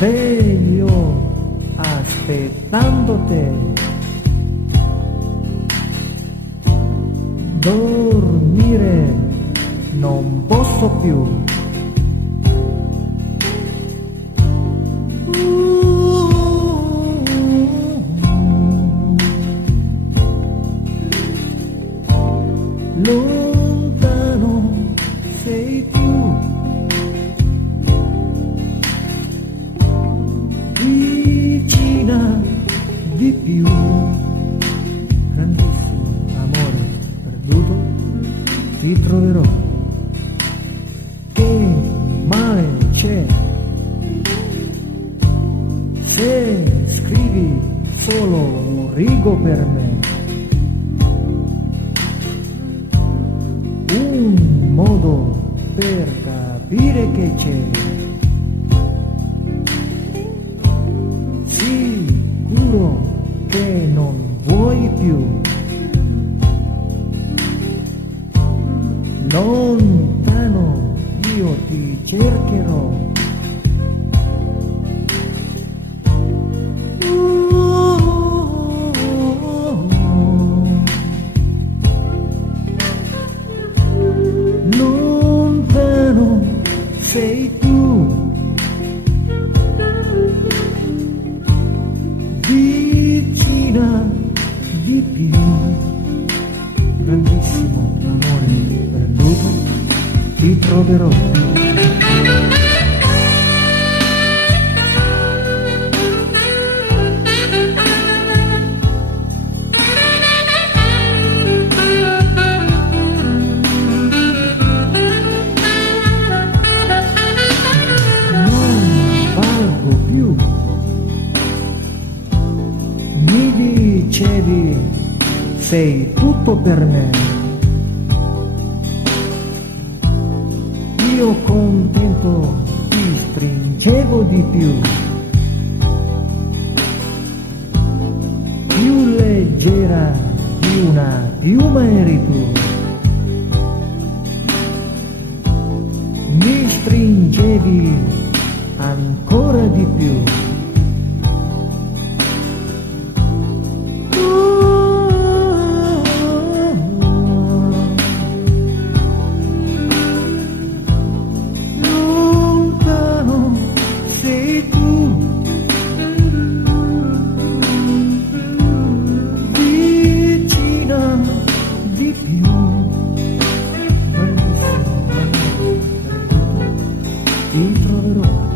sveglio aspettando te. Dormire non posso più. Lontano sei più, vicina di più. Grandissimo amore perduto, ti troverò. Che male c'è se scrivi solo un rigo per me? Un modo per capire che c'è. Sicuro che non vuoi più. Lontano io ti cercherò. Lontano sei tu, vicina di più. Grandissimo amore perduto, ti troverò. Mi dicevi sei tutto per me, io contento ti stringevo di più leggera di una piuma eri tu, mi stringevi ancora di più. Ti troverò.